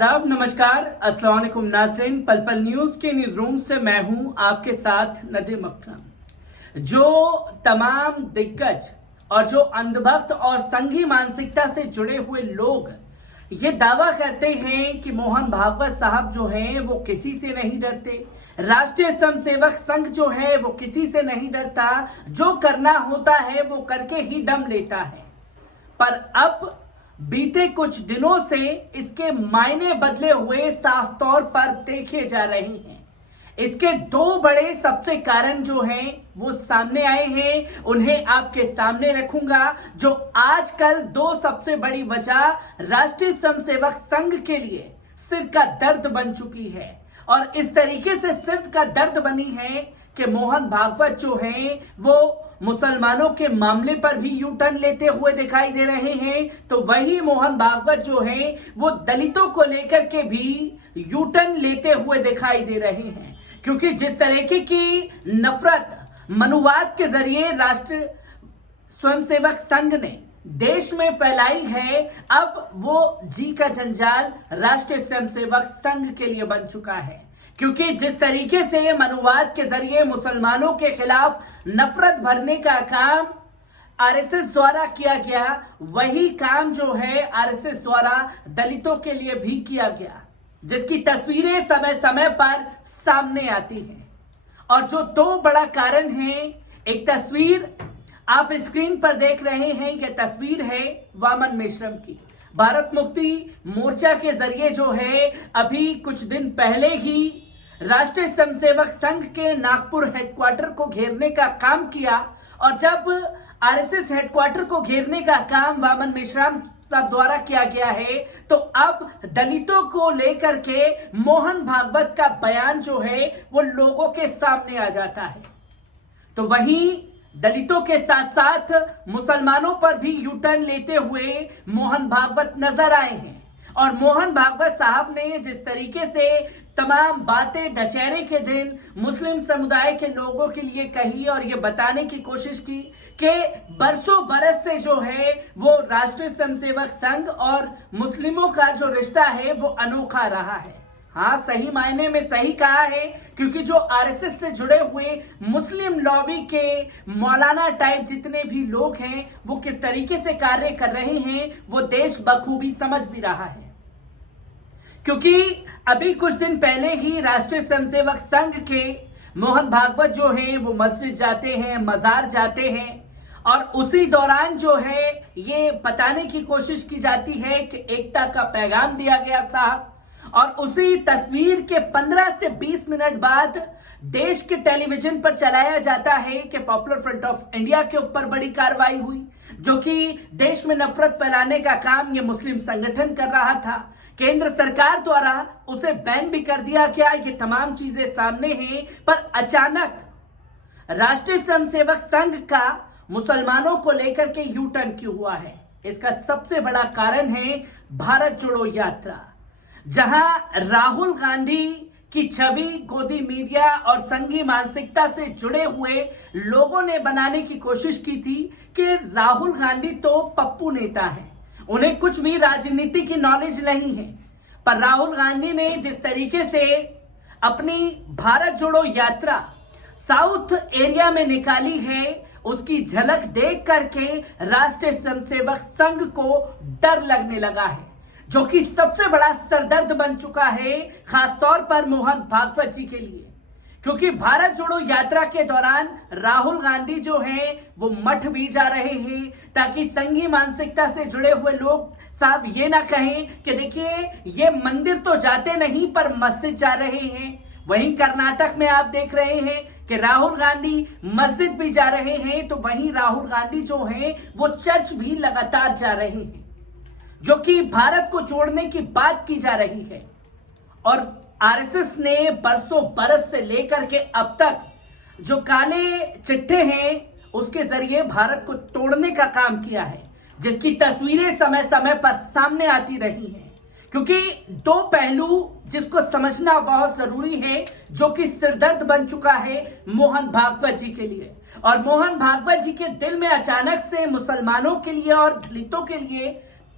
आदाब, नमस्कार, अस्सलाम वालेकुम नाज़रीन। पल पल न्यूज़ के न्यूज़ रूम से मैं हूं आपके साथ नदीम अकरम। जो तमाम दिग्गज और जो अंधभक्त और संघी मानसिकता से जुड़े हुए लोग ये दावा करते हैं कि मोहन भागवत साहब जो हैं वो किसी से नहीं डरते, राष्ट्रीय स्वयंसेवक संघ जो है वो किसी से नहीं डरता, जो करना होता है वो करके ही दम लेता है। पर अब बीते कुछ दिनों से इसके मायने बदले हुए साफ तौर पर देखे जा रहे हैं। इसके दो बड़े सबसे कारण जो हैं वो सामने आए हैं, उन्हें आपके सामने रखूंगा। जो आजकल दो सबसे बड़ी वजह राष्ट्रीय स्वयंसेवक संघ के लिए सिर का दर्द बन चुकी है, और इस तरीके से सिर का दर्द बनी है कि मोहन भागवत जो हैं वो मुसलमानों के मामले पर भी यू टर्न लेते हुए दिखाई दे रहे हैं, तो वही मोहन भागवत जो हैं वो दलितों को लेकर के भी यू टर्न लेते हुए दिखाई दे रहे हैं। क्योंकि जिस तरीके की नफरत मनुवाद के जरिए राष्ट्रीय स्वयंसेवक संघ ने देश में फैलाई है, अब वो जी का जंजाल राष्ट्रीय स्वयंसेवक संघ के लिए बन चुका है। क्योंकि जिस तरीके से मनुवाद के जरिए मुसलमानों के खिलाफ नफरत भरने का काम आरएसएस द्वारा किया गया, वही काम जो है आरएसएस द्वारा दलितों के लिए भी किया गया, जिसकी तस्वीरें समय समय पर सामने आती हैं। और जो दो बड़ा कारण है, एक तस्वीर आप स्क्रीन पर देख रहे हैं, यह तस्वीर है वामन मेश्राम की। भारत मुक्ति मोर्चा के जरिए जो है अभी कुछ दिन पहले ही राष्ट्रीय स्वयंसेवक संघ के नागपुर हेडक्वार्टर को घेरने का काम किया, और जब आरएसएस हेडक्वार्टर को घेरने का काम वामन मेश्राम साहब द्वारा किया गया है, तो अब दलितों को लेकर के मोहन भागवत का बयान जो है वो लोगों के सामने आ जाता है। तो वहीं दलितों के साथ साथ मुसलमानों पर भी यू टर्न लेते हुए मोहन भागवत नजर आए हैं। और मोहन भागवत साहब ने जिस तरीके से तमाम बातें दशहरे के दिन मुस्लिम समुदाय के लोगों के लिए कही और ये बताने की कोशिश की कि बरसों बरस से जो है वो राष्ट्रीय स्वयंसेवक संघ और मुस्लिमों का जो रिश्ता है वो अनोखा रहा है। हाँ, सही मायने में सही कहा है, क्योंकि जो आरएसएस से जुड़े हुए मुस्लिम लॉबी के मौलाना टाइप जितने भी लोग हैं वो किस तरीके से कार्य कर रहे हैं वो देश बखूबी समझ भी रहा है। क्योंकि अभी कुछ दिन पहले ही राष्ट्रीय स्वयंसेवक संघ के मोहन भागवत जो हैं वो मस्जिद जाते हैं, मजार जाते हैं, और उसी दौरान जो है ये बताने की कोशिश की जाती है कि एकता का पैगाम दिया गया साहब, और उसी तस्वीर के 15 से 20 मिनट बाद देश के टेलीविजन पर चलाया जाता है कि पॉपुलर फ्रंट ऑफ इंडिया के ऊपर बड़ी कार्रवाई हुई, जो कि देश में नफरत फैलाने का काम ये मुस्लिम संगठन कर रहा था। केंद्र सरकार द्वारा उसे बैन भी कर दिया गया। ये तमाम चीजें सामने हैं, पर अचानक राष्ट्रीय स्वयंसेवक संघ का मुसलमानों को लेकर के यू टर्न क्यों हुआ है? इसका सबसे बड़ा कारण है भारत जोड़ो यात्रा, जहां राहुल गांधी की छवि गोदी मीडिया और संघी मानसिकता से जुड़े हुए लोगों ने बनाने की कोशिश की थी कि राहुल गांधी तो पप्पू नेता है, उन्हें कुछ भी राजनीति की नॉलेज नहीं है। पर राहुल गांधी ने जिस तरीके से अपनी भारत जोड़ो यात्रा साउथ एरिया में निकाली है, उसकी झलक देख करके राष्ट्रीय स्वयंसेवक संघ को डर लगने लगा है, जो कि सबसे बड़ा सरदर्द बन चुका है, खासतौर पर मोहन भागवत जी के लिए। क्योंकि भारत जोड़ो यात्रा के दौरान राहुल गांधी जो हैं वो मठ भी जा रहे हैं, ताकि संघी मानसिकता से जुड़े हुए लोग साहब ये ना कहें कि देखिए ये मंदिर तो जाते नहीं पर मस्जिद जा रहे हैं। वहीं कर्नाटक में आप देख रहे हैं कि राहुल गांधी मस्जिद भी जा रहे हैं, तो वहीं राहुल गांधी जो हैं वो चर्च भी लगातार जा रहे हैं, जो कि भारत को जोड़ने की बात की जा रही है। और आरएसएस ने बरसों बरस से लेकर के अब तक जो काले चिट्ठे हैं उसके जरिए भारत को तोड़ने का काम किया है, जिसकी तस्वीरें समय समय पर सामने आती रही हैं। क्योंकि दो पहलू जिसको समझना बहुत जरूरी है, जो कि सिरदर्द बन चुका है मोहन भागवत जी के लिए। और मोहन भागवत जी के दिल में अचानक से मुसलमानों के लिए और दलितों के लिए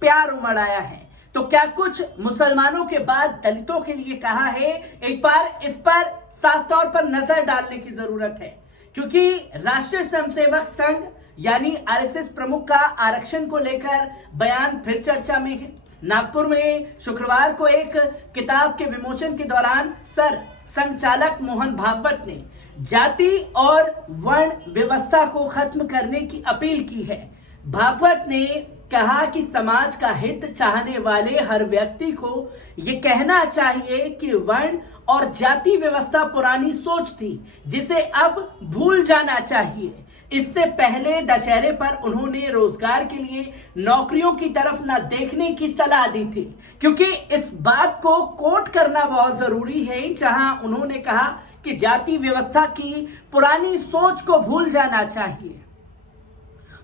प्यार उमड़ आया है। तो क्या कुछ मुसलमानों के बाद दलितों के लिए कहा है? एक बार इस पर साफ तौर पर नजर डालने की जरूरत है, क्योंकि राष्ट्रीय स्वयंसेवक संघ यानी आरएसएस प्रमुख का आरक्षण को लेकर बयान फिर चर्चा में है। नागपुर में शुक्रवार को एक किताब के विमोचन के दौरान संचालक मोहन भागवत ने जाति और वर्ण व्यवस्था को खत्म करने की अपील की है। भागवत ने कहा कि समाज का हित चाहने वाले हर व्यक्ति को यह कहना चाहिए कि वर्ण और जाति व्यवस्था पुरानी सोच थी जिसे अब भूल जाना चाहिए। इससे पहले दशहरे पर उन्होंने रोजगार के लिए नौकरियों की तरफ न देखने की सलाह दी थी, क्योंकि इस बात को कोट करना बहुत जरूरी है, जहां उन्होंने कहा कि जाति व्यवस्था की पुरानी सोच को भूल जाना चाहिए।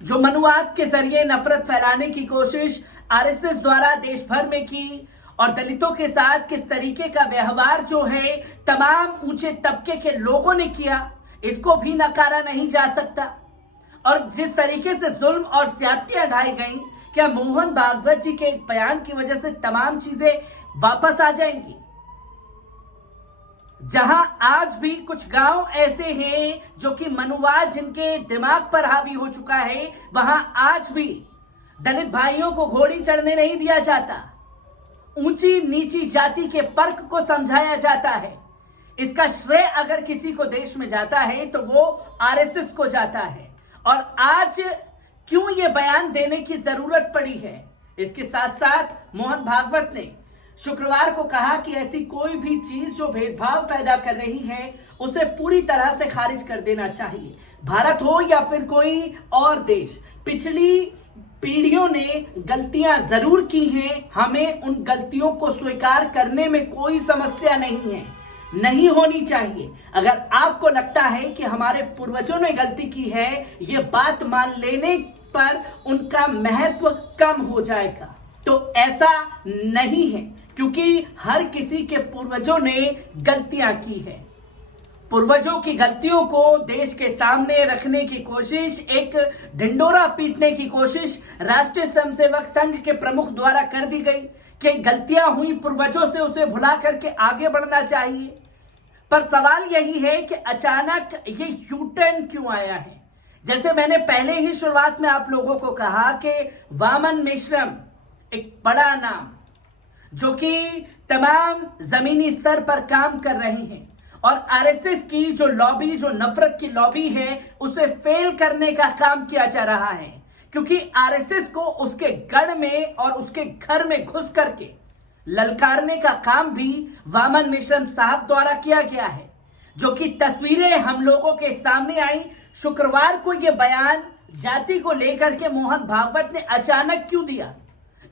जो मनुवाद के जरिए नफरत फैलाने की कोशिश आरएसएस द्वारा देश भर में की और दलितों के साथ किस तरीके का व्यवहार जो है तमाम ऊंचे तबके के लोगों ने किया, इसको भी नकारा नहीं जा सकता। और जिस तरीके से जुल्म और ज्यादतियां ढाई गई, क्या मोहन भागवत जी के एक बयान की वजह से तमाम चीजें वापस आ जाएंगी? जहां आज भी कुछ गांव ऐसे हैं जो कि मनुवाद जिनके दिमाग पर हावी हो चुका है, वहां आज भी दलित भाइयों को घोड़ी चढ़ने नहीं दिया जाता, ऊंची नीची जाति के फर्क को समझाया जाता है। इसका श्रेय अगर किसी को देश में जाता है तो वो आरएसएस को जाता है। और आज क्यों ये बयान देने की जरूरत पड़ी है? इसके साथ साथ मोहन भागवत ने शुक्रवार को कहा कि ऐसी कोई भी चीज जो भेदभाव पैदा कर रही है उसे पूरी तरह से खारिज कर देना चाहिए। भारत हो या फिर कोई और देश, पिछली पीढ़ियों ने गलतियां जरूर की हैं, हमें उन गलतियों को स्वीकार करने में कोई समस्या नहीं है, नहीं होनी चाहिए। अगर आपको लगता है कि हमारे पूर्वजों ने गलती की है, ये बात मान लेने पर उनका महत्व कम हो जाएगा, तो ऐसा नहीं है, क्योंकि हर किसी के पूर्वजों ने गलतियां की है। पूर्वजों की गलतियों को देश के सामने रखने की कोशिश, एक ढिंडोरा पीटने की कोशिश राष्ट्रीय स्वयंसेवक संघ के प्रमुख द्वारा कर दी गई कि गलतियां हुई पूर्वजों से, उसे भुला करके आगे बढ़ना चाहिए। पर सवाल यही है कि अचानक ये यू टर्न क्यों आया है? जैसे मैंने पहले ही शुरुआत में आप लोगों को कहा कि वामन मेश्रम एक बड़ा नाम जो कि तमाम जमीनी स्तर पर काम कर रहे हैं और आरएसएस की जो लॉबी, जो नफरत की लॉबी है, उसे फेल करने का काम किया जा रहा है, क्योंकि आरएसएस को उसके गढ़ में और उसके घर में घुस करके ललकारने का काम भी वामन मिश्रम साहब द्वारा किया गया है, जो कि तस्वीरें हम लोगों के सामने आई। शुक्रवार को यह बयान जाति को लेकर के मोहन भागवत ने अचानक क्यों दिया?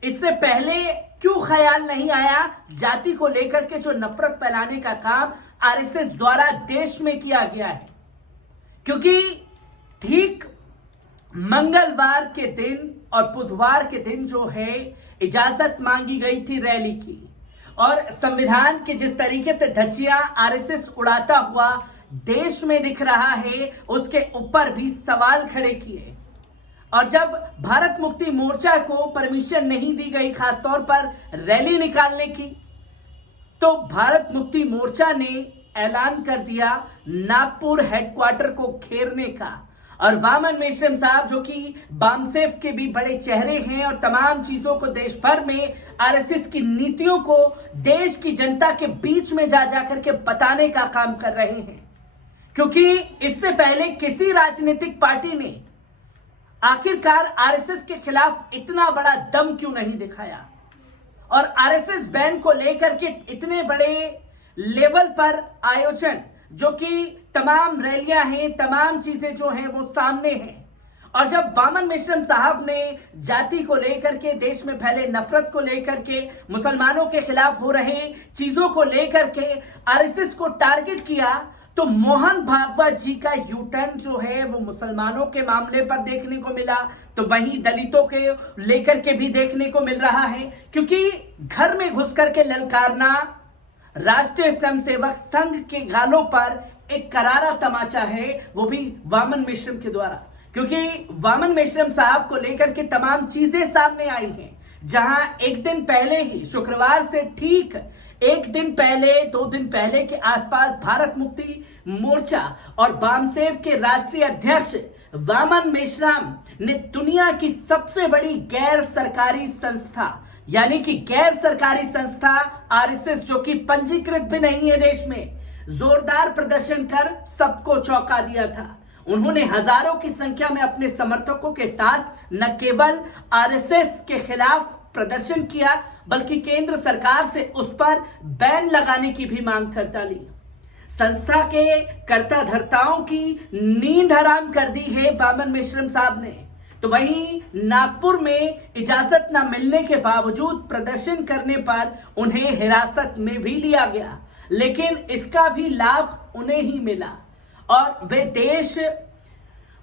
इससे पहले क्यों ख्याल नहीं आया जाति को लेकर के जो नफरत फैलाने का काम आरएसएस द्वारा देश में किया गया है? क्योंकि ठीक मंगलवार के दिन और बुधवार के दिन जो है इजाजत मांगी गई थी रैली की, और संविधान के जिस तरीके से धज्जियां आरएसएस उड़ाता हुआ देश में दिख रहा है, उसके ऊपर भी सवाल खड़े किए। और जब भारत मुक्ति मोर्चा को परमिशन नहीं दी गई खासतौर पर रैली निकालने की, तो भारत मुक्ति मोर्चा ने ऐलान कर दिया नागपुर हेडक्वार्टर को घेरने का। और वामन मेश्रम साहब जो कि बामसेफ के भी बड़े चेहरे हैं और तमाम चीजों को देश भर में आरएसएस की नीतियों को देश की जनता के बीच में जा जाकर के बताने का काम कर रहे हैं, क्योंकि इससे पहले किसी राजनीतिक पार्टी ने आखिरकार आरएसएस के खिलाफ इतना बड़ा दम क्यों नहीं दिखाया, और आरएसएस बैन को लेकर के इतने बड़े लेवल पर आयोजन, जो कि तमाम रैलियां हैं, तमाम चीजें जो हैं वो सामने हैं। और जब वामन मिश्रम साहब ने जाति को लेकर के, देश में फैले नफरत को लेकर के, मुसलमानों के खिलाफ हो रहे चीजों को लेकर के आरएसएस को टारगेट किया, तो मोहन भागवत जी का यू टर्न जो है वो मुसलमानों के मामले पर देखने को मिला, तो वहीं दलितों के लेकर के भी देखने को मिल रहा है, क्योंकि घर में घुस करके ललकारना राष्ट्रीय स्वयंसेवक संघ के गालों पर एक करारा तमाचा है, वो भी वामन मेश्रम के द्वारा। क्योंकि वामन मेश्रम साहब को लेकर के तमाम चीजें सामने आई हैं, जहां एक दिन पहले ही शुक्रवार से ठीक एक दिन पहले 2 दिन पहले के आसपास भारत मुक्ति मोर्चा और वामसेव के राष्ट्रीय अध्यक्ष वामन मेश्राम ने दुनिया की सबसे बड़ी गैर सरकारी संस्था यानी कि गैर सरकारी संस्था आरएसएस, जो कि पंजीकृत भी नहीं है देश में, जोरदार प्रदर्शन कर सबको चौंका दिया था। उन्होंने हजारों की संख्या में अपने समर्थकों के साथ न केवल आरएसएस के खिलाफ प्रदर्शन किया बल्कि केंद्र सरकार से उस पर बैन लगाने की भी मांग कर डाली। संस्था के कर्ता धर्ताओं की नींद हराम कर दी है वामन मेश्राम साहब ने। तो वहीं नागपुर में इजाजत न मिलने के बावजूद प्रदर्शन करने पर उन्हें हिरासत में भी लिया गया, लेकिन इसका भी लाभ उन्हें ही मिला और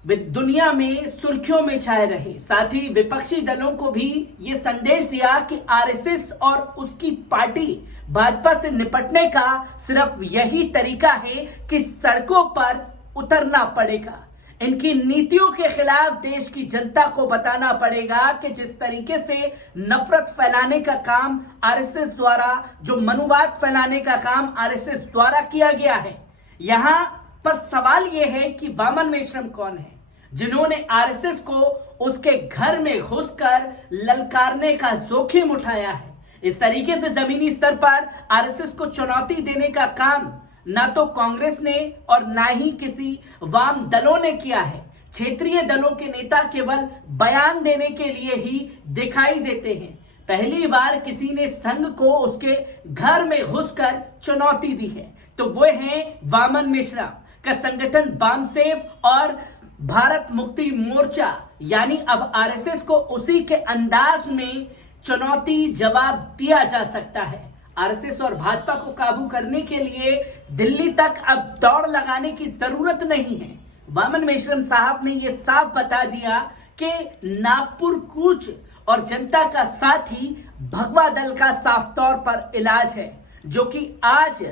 वे दुनिया में सुर्खियों में छाए रहे। साथ ही विपक्षी दलों को भी ये संदेश दिया कि आरएसएस और उसकी पार्टी भाजपा से निपटने का सिर्फ यही तरीका है कि सड़कों पर उतरना पड़ेगा। इनकी नीतियों के खिलाफ देश की जनता को बताना पड़ेगा कि जिस तरीके से नफरत फैलाने का काम आरएसएस द्वारा, जो मनुवाद फैलाने का काम आरएसएस द्वारा किया गया है, यहां पर सवाल यह है कि वामन मेश्राम कौन है जिन्होंने आरएसएस को उसके घर में घुसकर ललकारने का जोखिम उठाया है। इस तरीके से जमीनी स्तर पर आरएसएस को चुनौती देने का काम ना तो कांग्रेस ने और ना ही किसी वाम दलों ने किया है। क्षेत्रीय दलों के नेता केवल बयान देने के लिए ही दिखाई देते हैं। पहली बार किसी ने संघ को उसके घर में घुसकर चुनौती दी है तो वो है वामन मेश्राम का संगठन वामसेव और भारत मुक्ति मोर्चा, यानी अब आरएसएस को उसी के अंदाज में चुनौती जवाब दिया जा सकता है। आरएसएस और भाजपा को काबू करने के लिए दिल्ली तक अब दौड़ लगाने की जरूरत नहीं है। वामन मेश्राम साहब ने यह साफ बता दिया कि नागपुर कूच और जनता का साथ ही भगवा दल का साफ तौर पर इलाज है, जो कि आज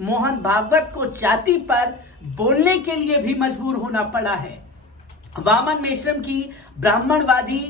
मोहन भागवत को जाति पर बोलने के लिए भी मजबूर होना पड़ा है। वामन मेश्राम की ब्राह्मणवादी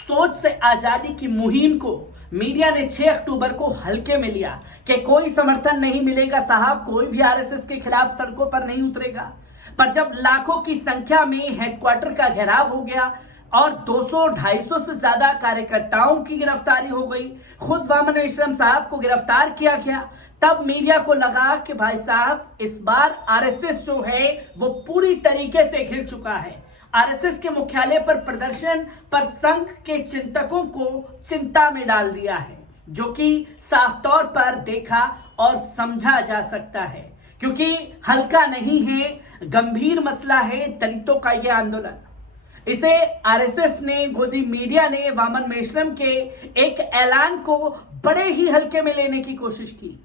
सोच से आजादी की मुहिम को मीडिया ने 6 अक्टूबर को हल्के में लिया कि कोई समर्थन नहीं मिलेगा साहब, कोई भी आरएसएस के खिलाफ सड़कों पर नहीं उतरेगा। पर जब लाखों की संख्या में हेडक्वार्टर का घेराव हो गया और 200-250 से ज्यादा कार्यकर्ताओं की गिरफ्तारी हो गई, खुद वामन मेश्राम साहब को गिरफ्तार किया गया, तब मीडिया को लगा कि भाई साहब इस बार आरएसएस जो है वो पूरी तरीके से घिर चुका है। आरएसएस के मुख्यालय पर प्रदर्शन पर संघ के चिंतकों को चिंता में डाल दिया है, जो कि साफ तौर पर देखा और समझा जा सकता है, क्योंकि हल्का नहीं है, गंभीर मसला है दलितों का यह आंदोलन। इसे आरएसएस ने, खुद ही मीडिया ने वामन मेश्राम के एक ऐलान को बड़े ही हल्के में लेने की कोशिश की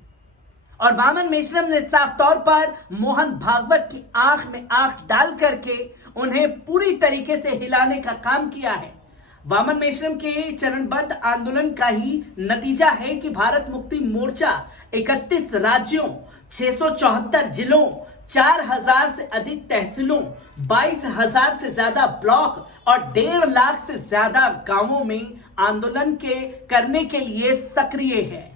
और वामन मेश्राम ने साफ तौर पर मोहन भागवत की आंख में आंख डाल करके उन्हें पूरी तरीके से हिलाने का काम किया है। वामन मेश्राम के चरणबद्ध आंदोलन का ही नतीजा है कि भारत मुक्ति मोर्चा 31 राज्यों, 674 जिलों, 4000 से अधिक तहसीलों, 22,000 से ज्यादा ब्लॉक और 1.5 लाख से ज्यादा गांवों में आंदोलन करने के लिए सक्रिय है।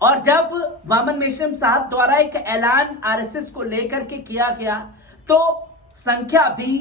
और जब वामन मेश्राम साहब द्वारा एक ऐलान आरएसएस को लेकर के किया गया तो संख्या भी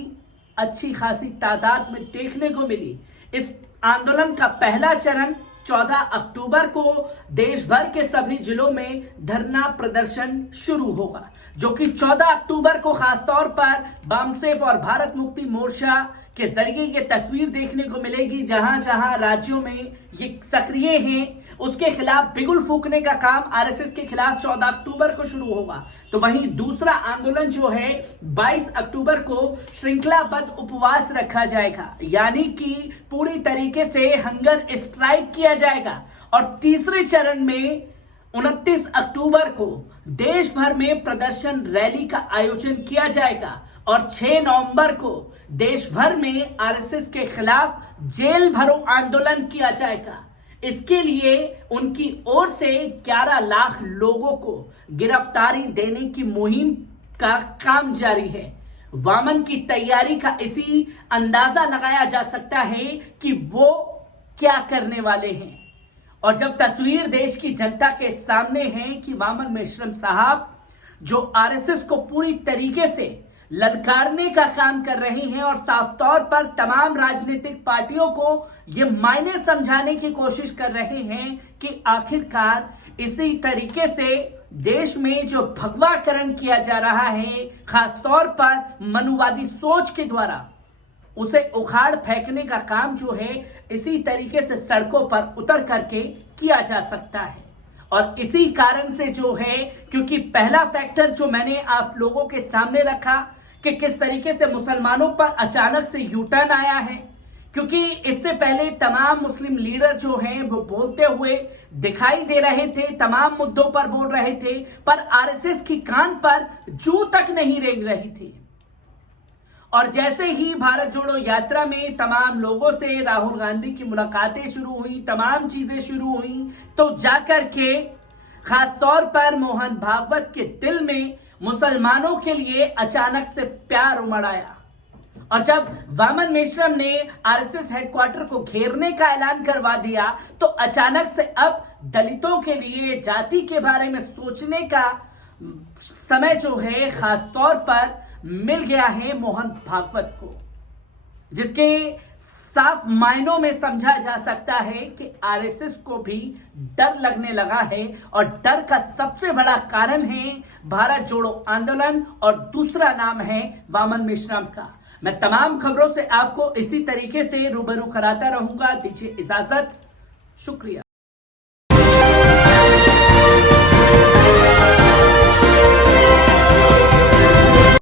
अच्छी खासी तादाद में देखने को मिली। इस आंदोलन का पहला चरण 14 अक्टूबर को देश भर के सभी जिलों में धरना प्रदर्शन शुरू होगा, जो कि 14 अक्टूबर को खासतौर पर वामसेव और भारत मुक्ति मोर्चा के जरिए ये तस्वीर देखने को मिलेगी। जहां जहां राज्यों में ये सक्रिय हैं उसके खिलाफ बिगुल फूंकने का काम आरएसएस के खिलाफ 14 अक्टूबर को शुरू होगा। तो वहीं दूसरा आंदोलन जो है 22 अक्टूबर को श्रृंखलाबद्ध उपवास रखा जाएगा, यानी कि पूरी तरीके से हंगर स्ट्राइक किया जाएगा। और तीसरे चरण में 29 अक्टूबर को देश भर में प्रदर्शन रैली का आयोजन किया जाएगा और 6 नवंबर को देश भर में आरएसएस के खिलाफ जेल भरो आंदोलन किया जाएगा। इसके लिए उनकी ओर से 11 लाख लोगों को गिरफ्तारी देने की मुहिम का काम जारी है। वामन की तैयारी का इसी अंदाजा लगाया जा सकता है कि वो क्या करने वाले हैं। और जब तस्वीर देश की जनता के सामने है कि वामन मेश्राम साहब जो आरएसएस को पूरी तरीके से ललकारने का काम कर रहे हैं और साफ तौर पर तमाम राजनीतिक पार्टियों को यह मायने समझाने की कोशिश कर रहे हैं कि आखिरकार इसी तरीके से देश में जो भगवाकरण किया जा रहा है, खासतौर पर मनुवादी सोच के द्वारा उसे उखाड़ फेंकने का काम जो है इसी तरीके से सड़कों पर उतर करके किया जा सकता है। और इसी कारण से जो है, क्योंकि पहला फैक्टर जो मैंने आप लोगों के सामने रखा कि किस तरीके से मुसलमानों पर अचानक से यू टर्न आया है, क्योंकि इससे पहले तमाम मुस्लिम लीडर जो हैं वो बोलते हुए दिखाई दे रहे थे, तमाम मुद्दों पर बोल रहे थे, पर आरएसएस की कान पर जू तक नहीं रेंग रही थी। और जैसे ही भारत जोड़ो यात्रा में तमाम लोगों से राहुल गांधी की मुलाकातें शुरू हुई, तमाम चीजें शुरू हुई, तो जाकर के खासतौर पर मोहन भागवत के दिल में मुसलमानों के लिए अचानक से प्यार उमड़ आया। और जब वामन मेश्राम ने आरएसएस हेडक्वार्टर को घेरने का ऐलान करवा दिया, तो अचानक से अब दलितों के लिए, जाति के बारे में सोचने का समय जो है खासतौर पर मिल गया है मोहन भागवत को, जिसके साफ मायनों में समझा जा सकता है कि आरएसएस को भी डर लगने लगा है। और डर का सबसे बड़ा कारण है भारत जोड़ो आंदोलन और दूसरा नाम है वामन मेश्राम का। मैं तमाम खबरों से आपको इसी तरीके से रूबरू कराता रहूंगा। दीजिए इजाजत, शुक्रिया।